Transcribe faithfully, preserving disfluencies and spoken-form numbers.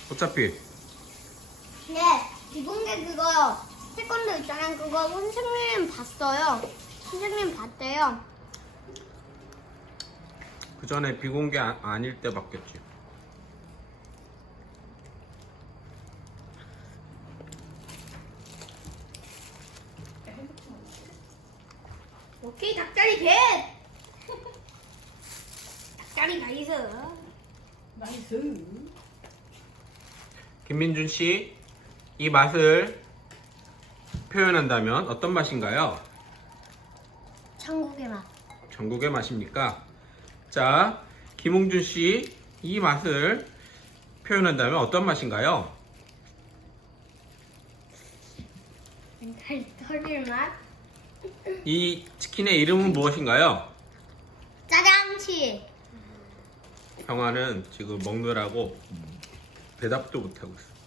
어차피 네, 비공개 그거 태권도 있잖아요. 그거 선생님 봤어요. 선생님 봤대요. 그 전에 비공개 아, 아닐 때 봤겠지. 오케이, 닭다리 겟! 닭다리 나이스. 나이스. 김민준 씨, 이 맛을 표현한다면 어떤 맛인가요? 천국의 맛. 전국의 맛입니까? 자, 김웅준 씨, 이 맛을 표현한다면 어떤 맛인가요? 털릴 맛. 이 치킨의 이름은 무엇인가요? 짜장치. 형아는 지금 먹느라고 대답도 못하고 있어.